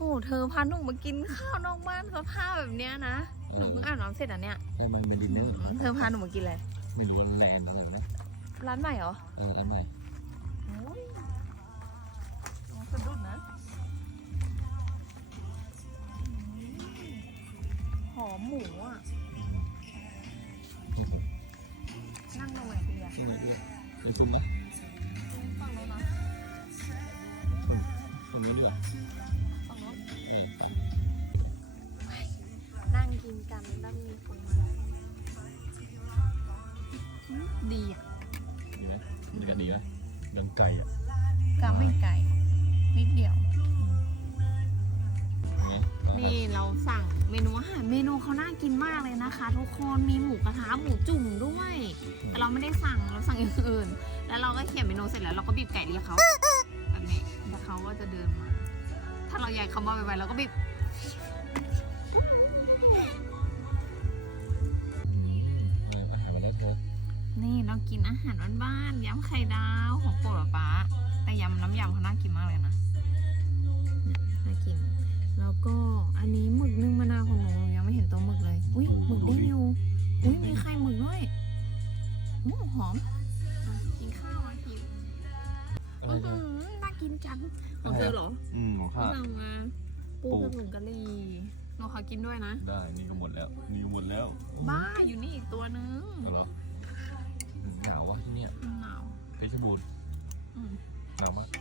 โอ้เธอพาหนูมากินข้าวนอกบ้านสภาพแบบเนี้ยนะ หนูเพิ่งอาบน้ำเสร็จอะเนี่ยให้มันเป็นดินเนอร์อืมเธอพาหนูมากินอะไร ไม่รู้ว่าแลนด์อะไรนะ ร้านใหม่เหรอ เอออันใหม่โอ้ยลองสะดุดนะอืมหอมหมูอะ นั่งตรงไหนดีอะที่นี่ด้วยไปซุ่มไหมฝั่งโน้นนะซุ่มไม่ดีกว่าฝั่งโนั่งกินกันแล้วมีคนมาดีอะดีไหมดีกันดีไหมเดิมไก่อะกาไม่ไก่นิดเดียวนะนี่เราสั่งเมนูอาหารเมนูเขาน่ากินมากเลยนะคะ ทุกคนมีหมูกระทะหมูจุ่มด้วย แต่เราไม่ได้สั่งเราสั่งอย่างอื่น แล้วเราก็เขียนเมนูเสร็จแล้วเราก็บีบไก่เรียกเขาแบบนี้แล้วเขาก็จะเดินมา ถ้าเราอยากเขามาไวๆเราก็บีบเอออาหารมาแล้วเธอนี่เรากินอาหารบ้านๆยำไข่ดาวของโปรดป๊าแต่ยำน้ำยำเขาน่ากินมากเลยนะเนี่ยน่ากิน แล้วก็อันนี้หมึกนึ่งมะนาวของหนูยังไม่เห็นตัวหมึกเลย อุ้ยหมึกเด้งอยู่อุ้ยมีไข่หมึกด้วยอู้หอม จังของเธอเหรออืมของข้าสั่งมาปูปูกระผงกะหรี่หนูขอกินด้วยนะ ได้ นี่ก็หมดแล้ว นี่หมดแล้ว บ้า อยู่นี่อีกตัวนึงเอาเหรอหนาววะที่เนี่ยหนาวเพชรบูรณ์อืมหนาวมากอ